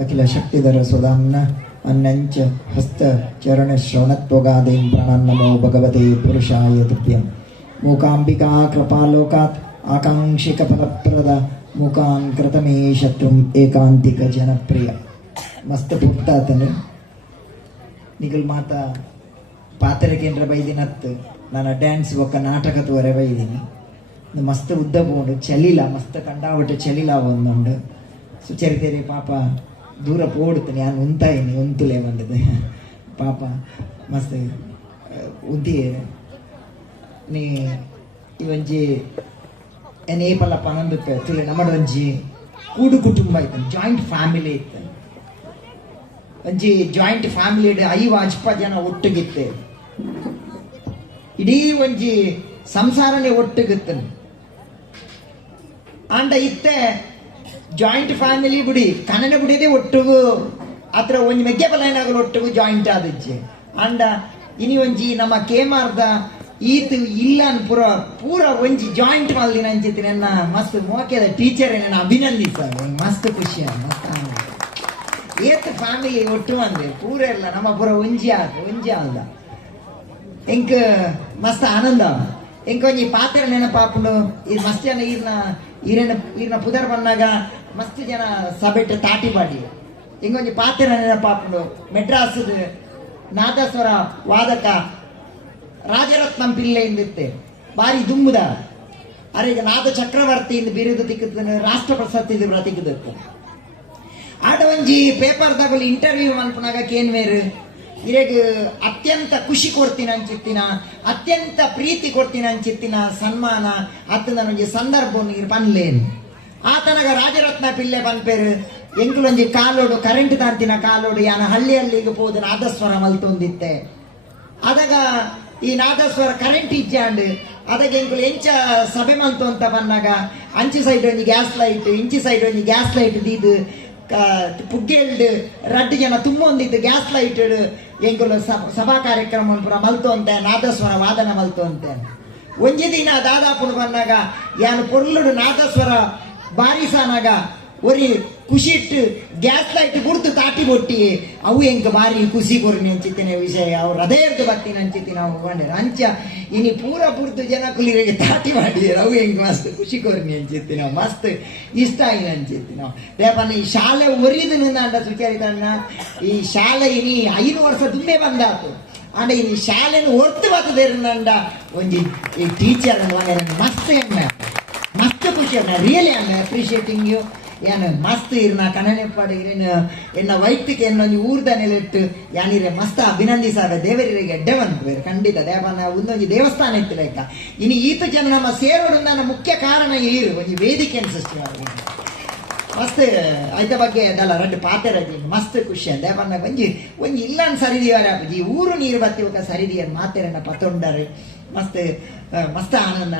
ಅಖಿಲ ಶಕ್ತಿಧರ ಸುಧಾಮ್ನ ಅನ್ನಂಚ ಹಸ್ತ ಚರಣ ಶ್ರವಣತ್ವಗಾದೀಂ ಪ್ರಣನ್ನಮೋ ಭಗವತೆ ಪುರುಷಾಯ ತುಭ್ಯಂ. ಮೂಕಾಂಬಿಕಾ ಕೃಪಾಲೋಕಾತ್ ಆಕಾಂಕ್ಷಿಕ ಫಲಪ್ರದ ಮುಖಾಂಕೃತಮೇ ಶತ್ರುಂ ಏಕಾಂತಿಕ ಜನಪ್ರಿಯ. ಮಸ್ತ್ ಪುಟ್ಟಾತನು ನಿಗಲ್ ಮಾತ ಪಾತ್ರ ಕೇಂದ್ರ ಬೈದಿನತ್ತು ನಾನು ಡ್ಯಾನ್ಸ್ ಒಕ್ಕ ನಾಟಕದ ವರೆ ಬೈದಿನಿ. ಮಸ್ತ್ ಉದ್ದ ಬೋಂಡು ಚಲಿಲ ಮಸ್ತ್ ಕಂಡಾವಟ್ಟು ಚಲಿಲ ಒಂದುಂಡು ಸುಚರಿತೇರಿ ಪಾಪ ದೂರ ಪೋಡುತ್ತೇನೆ ನಾನು ಉಂತಾಯಿನಿ ಉಂತುಲೆ ಬಂದದೆ ಪಾಪ ಮಸ್ತ್ ಉದ್ದಿಯೇ ನೀ ಇವಂಜಿ ಏನೇಪಲ್ಲ ಪನಂದು ತುಲೆ ನಮ್ಮಡ ಒಂಜಿ ಕೂಡು ಕುಟುಂಬ ಇತ್ತು, ಜಾಯಿಂಟ್ ಫ್ಯಾಮಿಲಿ ಇತ್ತು. ಒಂಜಿ ಜಾಯಿಂಟ್ ಫ್ಯಾಮಿಲಿ 5 ಜನ ಒಟ್ಟಿಗಿತ್ತೆ, ಇಡೀ ಒಂಜಿ ಸಂಸಾರನೇ ಒಟ್ಟಿಗಿತ್ತು. ಅಂಡ ಇತ್ತೆ ಜಾಯಿಂಟ್ ಫ್ಯಾಮಿಲಿ ಬುಡಿ ಕನ್ನಡ ಬುಡಿದೆ ಒಟ್ಟಿಗೂ ಅತ್ರ ಒಂಜಿ ಮೆಗ್ಗೆ ಬಲೈನಾಗಲು ಒಟ್ಟಿಗೂ ಜಾಯಿಂಟ್ ಆದಜ್ಜೆ. ಅಂಡ ಇನಿ ಒಂಜಿ ನಮ್ಮ ಕೇಮಾರ್ದ ಈತು ಇಲ್ಲ ಪೂರ ಪೂರ ಒಂಜಿ ಜಾಯಿಂಟ್ ಮಲ್ದಿನ ಅಂಚಿತ್ತಿನ ನನ್ನ ಮಸ್ತ್ ಮೋಕೆದ ಟೀಚರ್ ನನ್ನ ಅಭಿನಂದಿಸ ಮಸ್ತ್ ಖುಷಿ ಮಸ್ತ್ ಏತ್ ಫ್ಯಾಮಿಲಿ ಒಟ್ಟು ಅಂದ್ರೆ ಪೂರ ಇಲ್ಲ ನಮ್ಮ ಪೂರ ಒಂಜಿ ಆದ ಎಂಕ್ ಮಸ್ತ್ ಆನಂದ. ಎಂಕ ಒಂಜಿ ಪಾತ್ರ ನೆನಪಾಪುಂಡು ಇದು ಮಸ್ತ್ ಜನ ಈರ್ನ ಪುದರ್ ಬಂದಾಗ ಮಸ್ತ್ ಜನ ಸಭೆಟ್ ತಾಟಿ ಪಾಡಿ ಎಂಗೊಂಜಿ ಪಾತ್ರ ನೆನಪಾಪುಂಡು. ಮೆಡ್ರಾಸ್ದ ನಾದಸ್ವರ ವಾದಕ ರಾಜರತ್ನಂ ಪಿಲ್ಲೆ ಇಂದಿತ್ತೆ ಬಾರಿ ದುಂಬುದ ಅರೆಗ ನಾದ ಚಕ್ರವರ್ತಿ ಇಂದ ಬಿರುದು ತಿಕ್ಕದ ರಾಷ್ಟ್ರ ಪ್ರಶಸ್ತಿ ತಿಕ್ಕದತ್ತು. ಆಟ ಒಂಜಿ ಪೇಪರ್ದಾಗಲು ಇಂಟರ್ವ್ಯೂ ಮಲ್ಪನಾಗ ಕೇನ್ವೇರು ಇರೆಗ್ ಅತ್ಯಂತ ಖುಷಿ ಕೊಡ್ತೀನಿ ಅಂಚಿತ್ತಿನ, ಅತ್ಯಂತ ಪ್ರೀತಿ ಕೊಡ್ತೀನಿ ಅಂಚಿತ್ತಿನ ಸನ್ಮಾನ ಅತ್ತನ ಒಂಜಿ ಸಂದರ್ಭ ಪನ್ಲೇನು ಆತನಗ ರಾಜರತ್ನ ಪಿಲ್ಲೆ ಪನ್ಪೇರು ಎಂಕುಲೊಂಜಿ ಕಾಲೋಡು ಕರೆಂಟ್ ತಾಂತಿನ ಕಾಲೋಡು ಯಾನ ಹಳ್ಳಿಗೆ ಹೋದ ನಾದಸ್ವರ ಮಲ್ತೊಂದಿತ್ತೆ. ಅದಾಗ ಈ ನಾದಸ್ವರ ಕರೆಂಟ್ ಇಜ್ಜಾಂಡ್ ಅದಕ್ಕೆ ಎಂಕುಲು ಎಂಚ ಸಭೆ ಮಲ್ತು ಅಂತ ಬಂದಾಗ ಅಂಚಿ ಸೈಡ್ ಒಂಜಿ ಗ್ಯಾಸ್ ಲೈಟ್ ಇಂಚಿ ಸೈಡ್ ಒಂಜಿ ಗ್ಯಾಸ್ ಲೈಟ್ ದೀದು ಪುಗ್ಗೆಲ್ಡ್ 2 ಜನ ತುಂಬೊಂದಿದ್ದು ಗ್ಯಾಸ್ ಲೈಟ್ ಎಂಕುಲು ಸಭಾ ಕಾರ್ಯಕ್ರಮ ಪೂರ ಮಲ್ತು ಅಂತೆ ನಾದಸ್ವರ ವಾದನ ಮಲ್ತು ಅಂತೆ. ಒಂಜಿ ದಿನ ದಾದಾಪುಡು ಬಂದಾಗ ಯಾನು ಪೊರ್ಲುಡು ನಾದಸ್ವರ ಬಾರಿಸಾನಾಗ ಒರಿ ಖುಷಿ ಇಟ್ಟು ಗ್ಯಾಸ್ ಲೈಟ್ ಗುರ್ತು ತಾಟಿ ಕೊಟ್ಟಿ ಅವು ಎಂಕ ಬಾರಿ ಖುಷಿ ಕೊರ್ನಿ ಅಂಚಿತ್ತಿನ ವಿಷಯ ಅವ್ರು ಹೃದಯದ್ದು ಬರ್ತೀನಿ ಅಂಚಿತ್ತಿನ ನಾವು ಕೊಂಡ್ರೆ ಅಂಚ ಇನಿ ಪೂರ ಪೂರ್ತು ಜನ ಕುಲಿರಿಗೆ ತಾಟಿ ಮಾಡಿ ಅವು ಹೆಂಗೆ ಮಸ್ತ್ ಖುಷಿ ಕೊರ್ನಿ ಅಂಚಿತ್ತಿ ನಾವು ಮಸ್ತ್ ಇಷ್ಟ ಆಯ್ತು ಅಂಚಿತ್ತಿ ನಾವು ರೇಪನ್ನ ಈ ಶಾಲೆ ಒರಿದು ಅಂಡ ಸುಚಾರಿತಣ್ಣ ಈ ಶಾಲೆ ಇನಿ 5 ವರ್ಷ ತುಂಬೆ ಬಂದಾತು ಅಂಡ ಈ ಶಾಲೆನ ಹೊರ್ತು ಬರ್ತದೇರಂಡ ಒಂಜಿ ಈ ಟೀಚರ್ ಮಸ್ತ್ ಹೆಮ್ಮೆ ಮಸ್ತ್ ಖುಷಿ ಅಣ್ಣ really I am appreciating you. ಏನು ಮಸ್ತ್ ಇರ್ನ ಕಣನೆಪ್ಪಾಡು ಇರೇನು ಎನ್ನ ವೈಯಕ್ತಿಕ ಎನ್ನೊಂದು ಊರ್ದ ನೆಲೆಟ್ಟು ಯಾನಿರೆ ಮಸ್ತ್ ಅಭಿನಂದಿಸಾಗ ದೇವರಿಗೆ ಎಡ್ಡೆ ಬಂತು ಖಂಡಿತ ದೇವನ ಒಂದೊಂದು ದೇವಸ್ಥಾನ ಇತ್ತು ಲೆಕ್ಕ ಇನ್ನು ಈತ ಜನ ನಮ್ಮ ಸೇರೋಡು ನನ್ನ ಮುಖ್ಯ ಕಾರಣ ಇರು ಒಂದು ವೇದಿಕೆಯನ್ನು ಸೃಷ್ಟಿ ಮಾಡಿ ಮಸ್ತ್ ಐತ ಬಗ್ಗೆ ಅದಲ್ಲ 2 ಪಾತ್ರ ಮಸ್ತ್ ಖುಷಿ ದೇವನ ಒಂಜಿ ಇಲ್ಲ ಸರಿದಿಯಾರ ಅಪ್ಪಜಿ ಊರು ನೀರು ಬತ್ತಿ ఒక ಸರಿದಿಯ ಮಾತೆರನ್ನ ಪತ್ತೊಂಡರು ಮಸ್ತ್ ಮಸ್ತ್ ಆನಂದ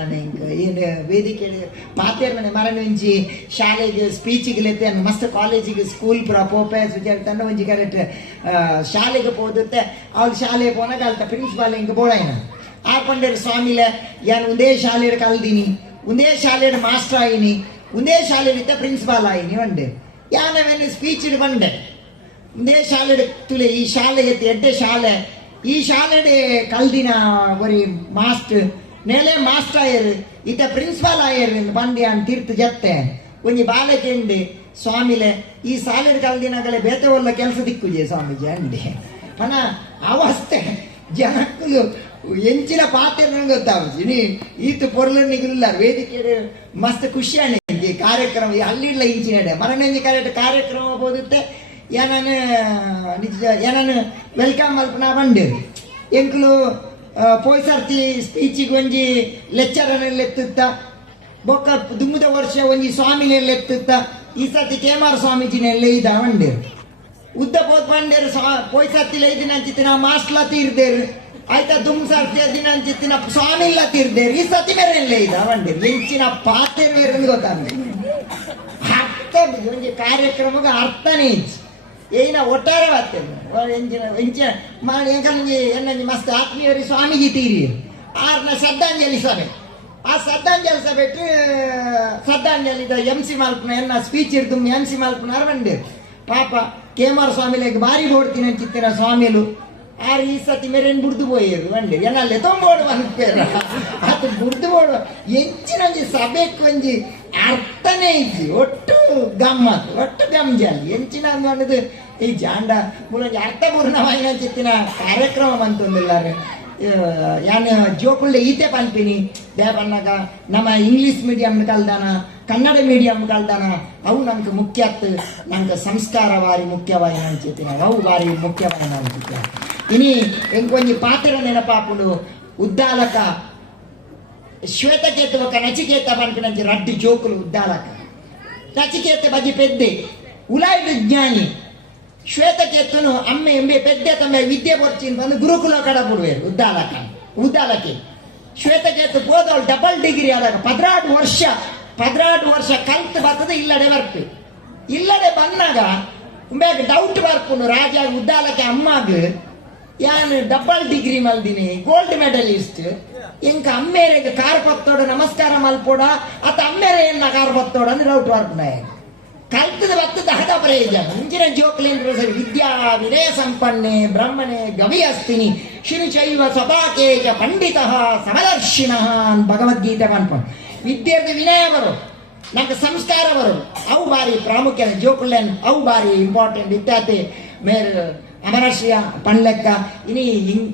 ಏನು ವೇದಿಕೆ ಪಾತೆರ್ನ ಮರಣಿಂಚಿ ಶಾಲೆಗೆ ಸ್ಪೀಚಿಗೆ ಲೆತ್ತೆ ಮಸ್ತ್ ಕಾಲೇಜಿಗೆ ಸ್ಕೂಲ್ ಪುರ ಪೋಪೆ ಸುಚಾರಿತಂಡ ಒಂಜಿ ಕರೆಕ್ಟ್ ಶಾಲೆಗೆ ಹೋದುತ್ತೆ ಅವ್ಳು ಶಾಲೆಗೆ ಪೋನಾಗ ಅಲ್ತ ಪ್ರಿನ್ಸಿಪಾಲ್ ಹಿಂಗೆ ಬೋಳಾಯ್ನ ಆರ್ಪಂಡೇರು ಸ್ವಾಮಿಲೆ ಯಾನು ಒಂದೇ ಶಾಲೆಡ್ ಕಲ್ದಿನಿ ಒಂದೇ ಶಾಲೆಡ್ ಮಾಸ್ಟರ್ ಆಯಿನಿ ಒಂದೇ ಶಾಲೆಡಿತ್ತ ಪ್ರಿನ್ಸಿಪಾಲ್ ಆಯಿನಿ ಒಂಡೆ ಯಾನವೇನು ಸ್ಪೀಚ್ ಬಂಡೆ ಒಂದೇ ಶಾಲೆಡ್ ತುಲೆ ಈ ಶಾಲೆ ಎಡ್ಡೆ ಶಾಲೆ ಈ ಶಾಲೆಡೆ ಕಲ್ದಿನ ಬರೀ ಮಾಸ್ಟರ್ ನೆಲೆ ಮಾಸ್ಟರ್ ಆಯರು ಇತ್ತ ಪ್ರಿನ್ಸಿಪಾಲ್ ಆಯರು ಬಂದ್ಯಾನ್ ತೀರ್ಥ ಜತ್ತೆ ಒಂಜಿ ಬಾಲಕೆಂಡು ಸ್ವಾಮಿಲೆ ಈ ಶಾಲೆಡ್ ಕಲ್ದಿನಾಗಲೇ ಬೇತೆ ಒಲ್ಲ ಕೆಲಸ ದಿಕ್ಕುಜೆ ಸ್ವಾಮೀಜಿ ಅಂಡೆ ಪನ ಅವಸ್ಥೆ ಜನಕ್ಕೂ ಎಂಚಿನ ಪಾತ್ರ ಗೊತ್ತಾಗುದು ನೀ ಈತು ಪೊರ್ಲನಿಗಿಲ್ಲ ವೇದಿಕೆ ಮಸ್ತ್ ಖುಷಿ ಅಣ್ಣಿ ಕಾರ್ಯಕ್ರಮ ಅಲ್ಲಿಲ್ಲ ಇಂಚಿನಡೆ ಮರನಂಜಿ ಕರೆಕ್ಟ್ ಕಾರ್ಯಕ್ರಮ ಬೋದುತ್ತೆ ಏನನ್ನು ನಿಜ ಏನನ್ನು ವೆಲ್ಕಮ್ ಮಲ್ಪನಾ ಬಂಡು ಎಂಕ್ಲು ಪೋಯ್ಸರ್ತಿ ಸ್ಪೀಚಿಗೆ ಒಂಜಿ ಲೆಕ್ಚರನೆಲ್ಲ ಎತ್ತುತ್ತ ಬೊಕ್ಕ ದುಮ್ಮದ ವರ್ಷ ಒಂಜಿ ಸ್ವಾಮಿನೆಲ್ಲ ಎತ್ತುತ್ತ ಈ ಸರ್ತಿ ಕೇಮಾರ ಸ್ವಾಮೀಜಿನೆಲ್ಲ ಇದ ಬಂಡೇರು ಉದ್ದ ಪೋತ್ ಬಂಡೇರು ಪೋಯ್ಸರ್ತಿ ದಿನ ಅಂಚಿತ್ತಿನ ಮಾಸ್ಟ್ಲ ತೀರ್ದೇರು ಆಯ್ತಾ ದುಮ್ ಸರ್ತಿ ದಿನ ಅಂಚಿತ್ತಿನ ಸ್ವಾಮಿ ಇಲ್ಲ ತೀರ್ದೇರು ಈ ಸತಿ ಮೇರೆಲ್ಲ ಇದ ಬಂಡೇರು ಎಂಚಿನ ಪಾತ್ರ ಬೇರೆ ಗೊತ್ತಾಗ ಅರ್ಥ ಒಂಜಿ ಕಾರ್ಯಕ್ರಮಕ್ಕೆ ಅರ್ಥನೇ ಇಚ್ಚಿ ಏನ ಒಟ್ಟಾರೆ ಎಂಚಿನ ಎಂಕಂಜಿ ಮಸ್ತ್ ಆತ್ಮೀಯರಿ ಸ್ವಾಮೀಜಿ ತೀರಿ ಆರ್ನ ಶ್ರದ್ಧಾಂಜಲಿ ಸಭೆ ಆ ಶ್ರದ್ಧಾಂಜಲಿ ಸಭೆಟ್ಟು ಶ್ರದ್ಧಾಂಜಲಿ MC ಮಲ್ಪನ ಎನ್ನ ಸ್ಪೀಚ್ ಇರ್ದು MC ಮಲ್ಪನಾರ ಬಂಡೆ ಪಾಪ ಕೇಮಾರ ಸ್ವಾಮಿಲೆಗೆ ಬಾರಿ ಬೋಡ್ತೀನಿ ಅಂಚಿತ್ತಿನ ಸ್ವಾಮಿಲು ಆರು ಈ ಸತಿ ಮೇರೇನು ಬುಡ್ದು ಪೋಯರು ಅಂಡೆ ಏನಲ್ಲೇ ತೊಂಬೋಡು ಅನ್ಪೇರ ಅದು ಬುಡ್ದು ಬೋಡು ಎಂಚಿನಂಜಿ ಸಭೆಗೆ ಒಂಜಿ ಅರ್ಥನೇ ಇಜ್ಜಿ ಒಟ್ಟು ಗಮ್ಮತ್ ಒಟ್ಟು ಗಮ್ಜಲ್ಲಿ ಎಂಚಿನ ಅನ್ನೋದು ಈ ಜಾಂಡ ಮೂಲೊಂಜಿ ಅರ್ಥಪೂರ್ಣವಾಯಿನ ಚಿತ್ತಿನ ಕಾರ್ಯಕ್ರಮ ಬಂತೊಂದಿಲ್ಲಾರೆ ಯಾನು ಜೋಕುಳ್ಳೆ ಈತೆ ಪನ್ಪಿನಿ ದೇ ಪನ್ನಾಗ ನಮ್ಮ ಇಂಗ್ಲೀಷ್ ಮೀಡಿಯಂ ಕಲ್ದಾನ ಕನ್ನಡ ಮೀಡಿಯಂ ಕಲ್ದಾನ ಅವು ನಮ್ಗೆ ಮುಖ್ಯತ್ ನಮ್ಗೆ ಸಂಸ್ಕಾರ ಬಾರಿ ಮುಖ್ಯವಾಗಿ ಅನ್ಸಿತ್ತಿನ ಅವು ಬಾರಿ ಮುಖ್ಯವಾಗಿ ಅನ್ಸುತ್ತೆ ಇನಿ ಎಂಕೊಂಜಿ ಪಾತ್ರ ನೆನಪಾಪುಡು ಉದ್ದಾಲಕ ಶ್ವೇತಕೇತು ఒక నచికేత పనికినంచి రడ్డి జోకులు ఉద్దాలక నచికేత బజ్జి పెద్దే ఉలాయిడు జ్ఞాని ಶ್ವೇತಕೇತುನು ಅಮ್ಮೆ ಎಂಬೆ ಪೆದ್ದೆ ತಮ್ಮ ವಿದ್ಯೆ ಬರ್ಚಿನ್ ಬಂದು ಗುರುಕುಲ ಕಡ ಬಿಡುವೇರು ಉದ್ದಾಲಕ್ಕೆ ಶ್ವೇತಕೇತು ಹೋದವಳು ಡಬಲ್ ಡಿಗ್ರಿ ಆದಾಗ 16 ವರ್ಷ ಕಲ್ತು ಬರ್ತದೆ ಇಲ್ಲಡೆ ಬರ್ಪೆ ಇಲ್ಲಡೆ ಬಂದಾಗ ಬೇಗ ಡೌಟ್ ಬರ್ಪುಂಡು ರಾಜ ಉದ್ದಾಲಕ್ಕೆ ಅಮ್ಮಾಗ ಯಾನು ಡಬಲ್ ಡಿಗ್ರಿ ಮಲ್ದಿನಿ ಗೋಲ್ಡ್ ಮೆಡಲಿಸ್ಟ್ ಇಂಕ ಅಮ್ಮೇರೆಗೆ ಕಾರ್ ಪತ್ತೋಡ ನಮಸ್ಕಾರ ಮಲ್ಪೋಡ ಅತ್ತ ಅಮ್ಮೇರೆ ಎನ್ನ ಕಾರ್ ಪತ್ತೋಡ ಅಂದ್ರೆ ಡೌಟ್ ಬರ್ಪುಂಡ ಕಲ್ತದ ಬತ್ತದ ಹದ ಪ್ರಯೋಜನ ಮುಂಚಿನ ಜೋಕ್ಲೇಂದ್ರ ವಿದ್ಯಾ ವಿನಯ ಸಂಪನ್ನೆ ಬ್ರಹ್ಮಣೆ ಗವಿ ಅಸ್ತಿನಿ ಶಿರುಚೈವ ಸ್ವಪಾಕೇಜ ಪಂಡಿತ ಸಮದರ್ಶಿನ ಭಗವದ್ಗೀತೆ ಪನ್ಪನ್ ವಿದ್ಯಾರ್ಥಿ ವಿನಯ ಬರೋ ನಂಗೆ ಸಂಸ್ಕಾರ ಬರೋ ಅವು ಬಾರಿ ಪ್ರಾಮುಖ್ಯ ಜೋಕ್ಲೇನ್ ಅವು ಬಾರಿ ಇಂಪಾರ್ಟೆಂಟ್ ವಿದ್ಯಾರ್ಥಿ ಮೇರೆ ಅಮರಶ್ರೀಯ ಪಣ್ಲೆಕ್ಕ ಇನಿ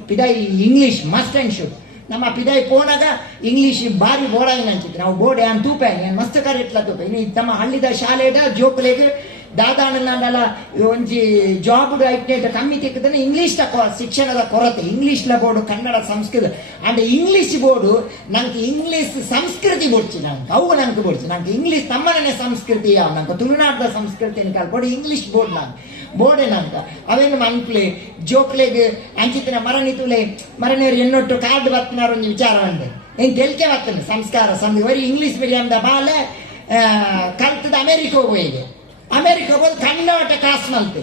ಪಿದಾಯಿ ಇಂಗ್ಲೀಷ್ ಮಸ್ಟ್ ಅಂಡ್ ಶುಡ್ ನಮ್ಮ ಪಿದಾಯಿ ಪೋನಾಗ ಇಂಗ್ಲೀಷ್ ಬಾರಿ ಬೋಡಾಯಿನ ಅಂಚಿತ್ತು ನಾವು ಬೋರ್ಡ್ ಯಾನ್ ತೂಪೆ ನಾನು ಮಸ್ತ್ ಕರೆಟ್ಲ ತೂಪೆ ಇನ್ನು ತಮ್ಮ ಹಳ್ಳಿದ ಶಾಲೆದ ಜೋಕ್ಲೆಗೆ ದಾದಾನಲ್ಲ ಒಂಜಿ ಜಾಬ್ ಐಟ್ನೇಟ್ ಕಮ್ಮಿ ತೆಕ್ಕದನ್ನ ಇಂಗ್ಲೀಷ್ ಶಿಕ್ಷಣದ ಕೊರತೆ ಇಂಗ್ಲೀಷ್ಲ board Kannada Sanskrit and English board ನಂಗೆ ಇಂಗ್ಲೀಷ್ ಸಂಸ್ಕೃತಿ ಬೋಡ್ಚಿ ನಂಗೆ ಅವು ನಂಗೆ ಬೋಡ್ಚಿ ನಂಗೆ ಇಂಗ್ಲೀಷ್ ತಮ್ಮನೇ ಸಂಸ್ಕೃತಿ ಯಾವ ನಂಗೆ ತುಳುನಾಡದ ಸಂಸ್ಕೃತಿ ಕಲ್ಪೊಡು ಇಂಗ್ಲೀಷ್ ಬೋರ್ಡ್ ನಂಗೆ ಬೋರ್ಡೇನಂತ ಅವೇನು ಮನ್ಪ್ಲೆ ಜೋಕ್ಲೆಗೆ ಅಂಚಿತ್ತಿನ ಮರಣಿತುಲೆ ಮರನೇರು ಎನ್ನೊಟ್ಟು ಕಾರ್ಡ್ ಬರ್ತನಾರ ಒಂದು ವಿಚಾರ ಅಂದೆ ಏನು ತೆಲ್ಕೆ ಬರ್ತನೆ ಸಂಸ್ಕಾರ ಸಂಧಿ ಬರೀ ಇಂಗ್ಲೀಷ್ ಮೀಡಿಯಂದ ಬಾಲೆ ಕಲ್ತದ ಅಮೆರಿಕ ಹೋಗಿ ಅಮೆರಿಕ ಹೋಗೋದು ಕನ್ನಡ ಕಾಸು ಮಲ್ತೆ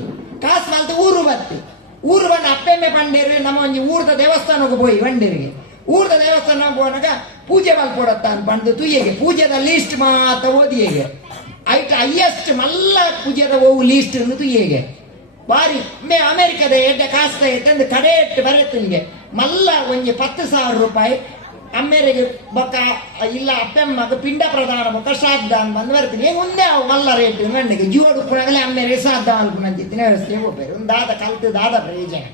ಊರು ಬಂದು ಅಪ್ಪೆಮ್ಮೆ ಪಂಡೇರು ನಮ್ಮ ಒಂದು ಊರದ ದೇವಸ್ಥಾನಕ್ಕೆ ಹೋಗಿ ಬಂಡೇರಿಗೆ ಊರದ ದೇವಸ್ಥಾನ ಹೋದಾಗ ಪೂಜೆ ಮಲ್ಪೊಡತ್ತ ಅನ್ಪಂಡು ತುಯ್ಯಗೆ ಪೂಜೆದ ಲೀಸ್ಟ್ ಮಾತ್ರ ಓದಿಯಗೆ ಐಟ್ ಹೈಯೆಸ್ಟ್ ಮಲ್ಲ ಪೂಜೆದ ಹೋಗು ಲೀಸ್ಟ್ ತುಯ್ಯಗೆ ಬಾರಿ ಅಮೆರಿಕದ ಎಡ್ಡೆ ಕಾಸ್ತ ಎತ್ತಂದು ಕಡೆ ಎಟ್ಟು ಬರೆತ್ತಿನಿಗೆ ಮಲ್ಲ ಒಂಜಿ 10,000 ರೂಪಾಯಿ ಅಮ್ಮೇರಿಗೆ ಬೊಕ್ಕ ಇಲ್ಲ ಅಪ್ಪೆಮ್ಮಗ ಪಿಂಡ ಪ್ರದಾನ ಬೊಕ್ಕ ಶ್ರಾದ್ದ ಅಂತ ಬಂದು ಬರ್ತೀನಿ ಹೆಂಗೆ ಒಂದೇ ಅವು ಮಲ್ಲ ರೇಟ್ ಗಂಡಿಗೆ ಜೋಡು ಪುಣಗಲೇ ಅಮ್ಮೇರಿಗೆ ಶ್ರಾದ್ದ ಅಲ್ಪನಂತಿತ್ತಿನ ವ್ಯವಸ್ಥೆ ಹೋಗ್ಬೇಕು ಒಂದು ದಾದ ಪ್ರಯೋಜನ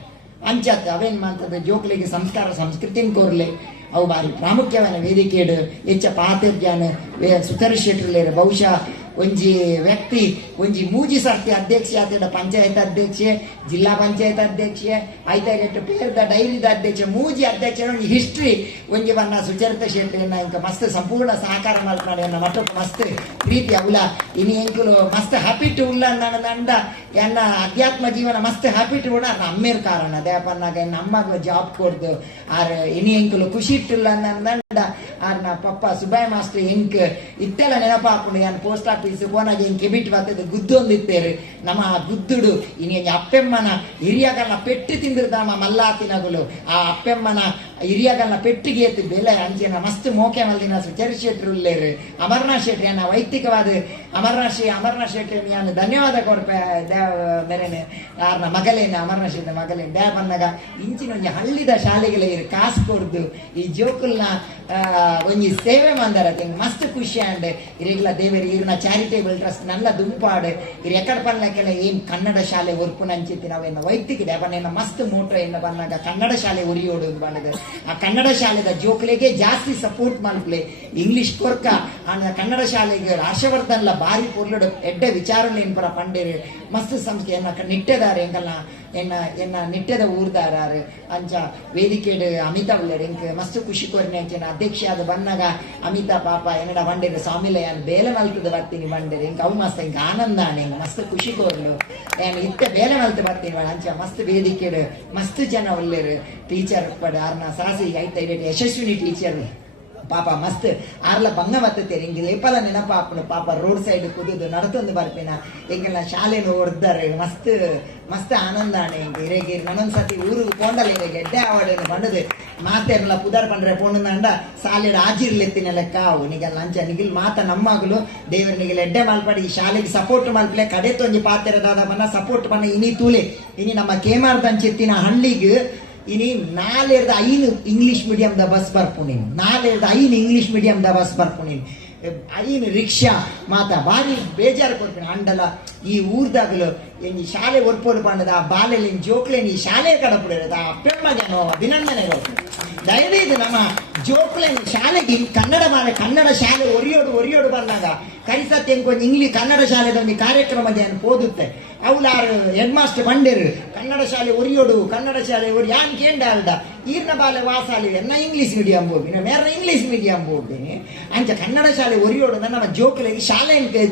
ಅಂಚತ್ತ ಅವೇನು ಮಾಡ್ತದೆ ಜೋಕ್ಲಿಗೆ ಸಂಸ್ಕಾರ ಸಂಸ್ಕೃತಿನ ಕೋರ್ಲೆ ಅವು ಬಾರಿ ಪ್ರಾಮುಖ್ಯವಾದ ವೇದಿಕೆಡು ಹೆಚ್ಚ ಪಾತಿರ್ಜಾನ ಸುತರಿ ಶೆಟ್ರಲೇರು ಬಹುಶಃ ಒಂಜಿ ವ್ಯಕ್ತಿ ಒಂಜಿ ಮೂಜಿ ಸರ್ತಿ ಅಧ್ಯಕ್ಷೆ ಆತದ ಪಂಚಾಯತ್ ಅಧ್ಯಕ್ಷೆ ಜಿಲ್ಲಾ ಪಂಚಾಯತ್ ಅಧ್ಯಕ್ಷೆ ಐದಾಗೆಟ್ಟು ಪೇರ್ದ ಡೈರಿದ ಅಧ್ಯಕ್ಷೆ ಮೂಜಿ ಅಧ್ಯಕ್ಷ ಒಂಜಿ ಹಿಸ್ಟ್ರಿ ಒಂಜಿ ಬನ್ನ ಸುಚರಿತ ಶೆಟ್ಟಿನ ಇಂಕ ಮಸ್ತ್ ಸಂಪೂರ್ಣ ಸಹಕಾರ ಮಲ್ಪನಾಡಿ ಅನ್ನ ಮಟ್ಟ ಮಸ್ತ್ ಪ್ರೀತಿ ಅವಲ ಇನಿ ಎಂಕುಲು ಮಸ್ತ್ ಹ್ಯಾಪಿಟ್ ಉಲ್ಲ ನಂಡ ಎನ್ನ ಅಧ್ಯಾತ್ಮ ಜೀವನ ಮಸ್ತ್ ಹ್ಯಾಪಿಟ್ ಕೂಡ ಅಮ್ಮೇರ್ ಕಾರಣ ದೇಪನ್ನಾಗ ಎನ್ನ ಅಮ್ಮಗ ಜಾಬ್ ಕೊಡ್ದು ಆರ್ ಇನಿ ಎಂಕುಲು ಖುಷಿ ಇಟ್ಟಿಲ್ಲ ನಂಡ ಆರ್ನ ಪಪ್ಪ ಸುಬ್ಬಯ್ಯ ಮಾಸ್ಟರ್ ಎಂಕ್ ಇತ್ತೆಲ್ಲ ನೆನಪಾಪುಂಡು ಯಾನ್ ಪೋಸ್ಟ್ ಆಫೀಸ್ ಪೋನಾಗ ಎಂಕ್ ಬಿಟ್ಟು ಬರ್ತದೆ ಗುದ್ದೊಂದಿತ್ತೇರು ನಮ್ಮ ಗುದ್ದುಡು ಇನಿ ಅಪ್ಪೆಮ್ಮನ ಹಿರಿಯಗಲ್ನ ಪೆಟ್ಟು ತಿಂದಿರ್ದಾಮ ಮಲ್ಲಾತಿನಗುಲು ಆ ಅಪ್ಪೆಮ್ಮನ ಹಿರಿಯಗಲ್ನ ಪೆಟ್ಟಿಗೆ ಎತ್ತು ಬೆಲೆ ಅಂಚಿನ ಮಸ್ತ್ ಮೋಕೆ ಮಲ್ದಿನ ಸುಚರಿ ಶೆಟ್ರು ಉಲ್ಲೇರು ಅಮರನಾಥ್ ಶೆಟ್ಟಿ ಅನ್ನ ವೈಯಕ್ತಿಕವಾದ ಅಮರನಾಥ್ ಶೆಟ್ಟಿ ನಾನು ಧನ್ಯವಾದ ಕೊಡ್ಪೆ ಬೇರೆನೆ ಯಾರನ್ನ ಮಗಲೇನೆ ಅಮರನಾಥ್ ಶೆಟ್ಟಿ ಮಗಲೇನೆ ಡ್ಯಾ ಬಂದಾಗ ಇಂಚಿನ ಒಂಜಿ ಹಳ್ಳಿದ ಶಾಲೆಗಳಿಗೆ ಕಾಸು ಕೊಡ್ದು ಈ ಜೋಕುಲ್ನ ಒಂಜಿ ಸೇವೆ ಮಂದರ ಮಸ್ತ್ ಖುಷಿ ಅಂಡ್ ಇರೆಗ್ಲ ದೇವರಿ ಇರ್ನ ಚಾರಿಟೇಬಲ್ ಟ್ರಸ್ಟ್ ನನ್ನ ದುಂಪಾಡು ಇರ್ ಎಕಡ್ ಪನ್ಲಕ್ಕೆಲ್ಲ ಏನ್ ಕನ್ನಡ ಶಾಲೆ ಒರ್ಪು ನಂಚಿತ್ತಿ ನಾವೇನು ವೈಯಕ್ತಿಕ ಅವನೇನ ಮಸ್ತ್ ಮೋಟೋ ಎನ್ನ ಬಂದಾಗ ಕನ್ನಡ ಶಾಲೆ ಉರಿಯೋಡು ಬಂದದು ಆ ಕನ್ನಡ ಶಾಲೆದ ಜೋಕ್ಲೆಗೆ ಜಾಸ್ತಿ ಸಪೋರ್ಟ್ ಮಲ್ಪ್ಲೆ ಇಂಗ್ಲಿಷ್ ಕೊರ್ಕ ಕನ್ನಡ ಶಾಲೆಗೆ ಹರ್ಷವರ್ಧನ್ಲ ಬಾರಿ ಪೊರ್ಲುಡು ಎಡ್ಡೆ ವಿಚಾರಗಳು ಏನ್ ಪರ ಪಂಡೇರು ಮಸ್ತ್ ಸಂಸ್ಥೆ ಎನ್ನ ನಿಟ್ಟೆದಾರೆ ಎಂಕಲ್ನ ಎನ್ನ ನಿಟ್ಟೆದ ಊರ್ದಾರು ಅಂಚ ವೇದಿಕೆಡು ಅಮಿತಾ ಉಳ್ಳರು ಎಂಕ್ ಮಸ್ತ್ ಖುಷಿ ಕೊರ್ನೆ ಅಂಚೆನ ಅಧ್ಯಕ್ಷ ಆದ ಬಂದಾಗ ಅಮಿತಾ ಪಾಪ ಎನ್ನಡ ಬಂಡೇರು ಸ್ವಾಮಿಲಯನ್ ಬೇಲೆ ಮಲ್ತದ ಬರ್ತೀನಿ ಬಂಡೇರು ಎಂಕ್ ಅವು ಮಸ್ತ್ ಎಂಕ್ ಆನಂದ ಎಂಕ್ ಮಸ್ತ್ ಖುಷಿ ಕೋರ್ಲು ನಾನು ಇತ್ತೆ ಬೇಲೆ ಮಲ್ತು ಬರ್ತೀನಿ ಅಂಚ ಮಸ್ತ್ ವೇದಿಕೆಡು ಮಸ್ತ್ ಜನ ಉಳ್ಳರು ಟೀಚರ್ ಪಡ ಆರ್ನ ಸಾಸಿ ಐತ ಯಶಸ್ವಿನಿ ಟೀಚರ್ ಪಾಪ ಮಸ್ತ್ ಆರ್ಲ ಭಂಗ ಬರ್ತೇರಿ ಹಿಂಗೆ ಏಪಲ ನೆನಪಾಪನು ಪಾಪ ರೋಡ್ ಸೈಡ್ ಕುದುದು ನಡತೊಂದು ಬರ್ಪಿನ ಎಂಗೆಲ್ಲ ಶಾಲೆನು ಹೊರ್ದಾರೆ ಮಸ್ತ್ ಮಸ್ತ್ ಆನಂದ ಆಣೆ ಹಿಂಗೆ ಹಿರೇಗಿರಿ ನನೊಂದ್ಸತಿ ಊರಿಗೆ ಪೋಂಡಲ್ಲ ಹಿಂಗೆ ಗೆಡ್ಡೆ ಆವಾಡೇನು ಬಂಡದು ಮಾತೇನಲ್ಲ ಪುದಾರ್ ಪಂಡ್ರೆ ಪೋಂಡಂದ ಸಾಲೆಡ್ ಆಜಿರ್ಲೆತ್ತಿನ ಲೆಕ್ಕ ಅವು ನಿಗಲ್ ಲಂಚ ನಿಗಿಲ್ ಮಾತ ನಮ್ಮಗಲು ದೇವರು ನಿಗಿಲ್ ಎಡ್ಡೆ ಮಲ್ಪಡಿ ಈ ಶಾಲೆಗೆ ಸಪೋರ್ಟ್ ಮಲ್ಪಲೆ ಕಡೆ ತೊಂಜಿ ಪಾತೆರದಾದ ಬನ್ನ ಸಪೋರ್ಟ್ ಬನ್ನ ಇನಿ ತೂಲೆ ಇನಿ ನಮ್ಮ ಕೇಮಾರ್ದಂಚೆತ್ತಿನ ಹಳ್ಳಿಗೆ ಇನಿ 4-5 ಇಂಗ್ಲಿಷ್ ಮೀಡಿಯಂದ ಬಸ್ ಬರ್ಪುಣಿನ್ 4-5 ಇಂಗ್ಲಿಷ್ ಮೀಡಿಯಂದ ಬಸ್ ಬರ್ಪುಣಿನ್ 5 ರಿಕ್ಷಾ ಮಾತ ಭಾರಿ ಬೇಜಾರು ಕೊಡ್ತೀನಿ ಅಂಡಲ ಈ ಊರ್ದಾಗಲು ಈ ಶಾಲೆ ಒರ್ಪೋಲು ಪಂಡದ ಆ ಬಾಲೆಲಿ ಜೋಕ್ಲೇನ್ ಈ ಶಾಲೆ ಕಡಪುಡಿರೋದು ಆ ಪೆಮ್ಮಗೇನೋ ಅಭಿನಂದನೆಗಳು ದಯವಿಟ್ಟು ನಮ್ಮ ಜೋಕ್ಲೇನ್ ಶಾಲೆಗೆ ಕನ್ನಡ ಶಾಲೆ ಒರಿಯೋಡು ಬಂದಾಗ ಕರಿಸತ್ತೆ ಕೊಂಚ ಇಂಗ್ಲಿಷ್ ಕನ್ನಡ ಶಾಲೆದ ಒಂದು ಕಾರ್ಯಕ್ರಮದ ಪೋದುತ್ತೆ ಅವಲಾರು ಹೆಡ್ ಮಾಸ್ಟರ್ ಬಂಡೇರು ಕನ್ನಡ ಶಾಲೆ ಒರಿಯೋಡು ಕನ್ನಡ ಶಾಲೆ ಒರಿ ಯಾನ್ ಕೇಂಡ ಈರ್ನ ಬಾಲೆ ವಾಸಾಲಿ ಎನ್ನ English medium ಬೋಬಿನ Mera English medium ಬೋಬಿನಿ ಅಂಚ ಕನ್ನಡ ಶಾಲೆ ಒರಿಯೋಡು ನಮ್ಮ ಜೋಕ್ಲೇನ್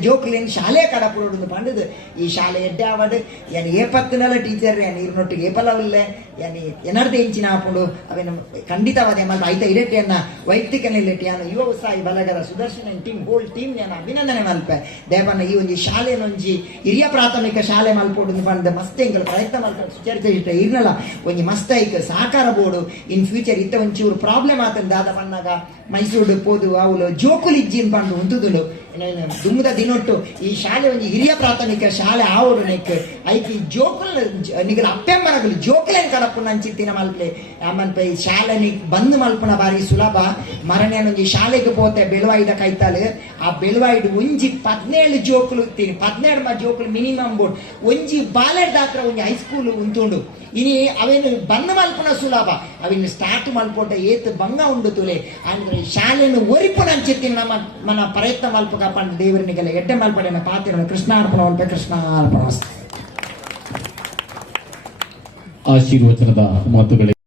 ಜೋಕ್ಲೇನ್ ಶಾಲೆ ಕಡಪುರೋಡು ಪಂಡದು ಈ ಶಾಲೆ ಎಡ್ಡೆ ಆವಡು ಏನು ಏಪತ್ತಿನಲ್ಲ ಟೀಚರ್ ಏನು ಇರ್ನೊಟ್ಟಿಗೆ ಏಪಲವಿಲ್ಲೆ ಏನು ಎನರ್ದೆ ಇಂಚಿನ ಹಾಕೊಂಡು ಅವೇನು ಖಂಡಿತವಾದ ಮಲ್ಪ ಐತ ಇಡಟ್ಟಿಯನ್ನ ವೈಯಕ್ತಿಕ ನಿಲ್ಲಟ್ಟಿಯನ್ನು ಯುವ ಉತ್ಸಾಹಿ ಬಲಗರ ಸುದರ್ಶನ ಟೀಮ್ ಗೋಲ್ಡ್ ಟೀಮ್ ನಾನು ಅಭಿನಂದನೆ ಮಲ್ಪೆ ದೇವನ ಈ ಒಂದು ಶಾಲೆನೊಂಜಿ ಹಿರಿಯ ಪ್ರಾಥಮಿಕ ಶಾಲೆ ಮಲ್ಪೋಡು ಪಂಡ ಮಸ್ತ್ ಎಂಗಳು ಪ್ರಯತ್ನ ಮಲ್ಪ ಸುಚರಿತ ಇರ್ನಲ್ಲ ಒಂಜಿ ಮಸ್ತ್ ಐಕ್ ಸಹಕಾರ ಬೋರ್ಡು ಇನ್ ಫ್ಯೂಚರ್ ಇತ್ತ ಒಂಚೂರು ಪ್ರಾಬ್ಲಮ್ ಆತಂದ ದಾದ ಪನ್ನಾಗ ಮೈಸೂರು ಪೋದು ಅವಳು ಜೋಕುಲು ಇಜ್ಜಿನ್ ಪಂಡು ಉಂತುದುಲು ದುಮ್ಮದ ದಿನೊಟ್ಟು ಈ ಶಾಲೆ ಒಂದು ಹಿರಿಯ ಪ್ರಾಥಮಿಕ ಶಾಲೆ ಆವಡು ನೆಕ್ ಐಕಿ ಜೋಕುಲ್ ನಿಗಲ ಅಪ್ಪೆಮ್ಮನಗಲು ಜೋಕುಲೇನ್ ಕಡಪುನ ಅಂಚಿತ್ತಿನ ಮಲ್ಪೆ ಆಮನ್ಪೆ ಈ ಶಾಲೆ ಬಂದು ಮಲ್ಪನ ಬಾರಿ ಸುಲಭ ಮರಣೆಯನ್ನೊಂಜಿ ಶಾಲೆಗೆ ಪೋತೆ ಬೆಳುವಾಯಿದ ಕೈತಾಲು ಆ ಬೆಳುವಾಯಿಡು ಒಂಜಿ 17 ಜೋಕುಲು 17 ಜೋಕುಲು ಮಿನಿಮಮ್ ಬೋರ್ಡ್ ಒಂಜಿ ಬಾಲೆಡ್ ದಾತ್ರ ಒಂಜಿ ಹೈಸ್ಕೂಲ್ ಉಂತುಂಡು ಇನಿ ಅವೇನು ಬಂದು ಮಲ್ಪನ ಸುಲಭ ಅವಿನ ಸ್ಟಾರ್ಟ್ ಮಲ್ಪೋಟ ಏತ್ ಬಂಗ ಉಂಡು ತುಲೆ ಅಂದ್ರೆ ಶಾಲೆಯನ್ನು ಒರಿಪುನ ಅಂಚಿತ್ತಿನ ನಮ್ಮ ಮನ ಪ್ರಯತ್ನ ಮಲ್ಪ ಕಾಪಾಡ ದೇವರನಿಗೆಲ್ಲ ಎಡ್ಡೆ ಮಲ್ಪಡೆನ ಪಾತ್ರ ಕೃಷ್ಣಾರ್ಪಣ ಮಲ್ಪ ಕೃಷ್ಣಾರ್ಪಣ ಆಶೀರ್ವಚನದ ಮಾತುಗಳೇ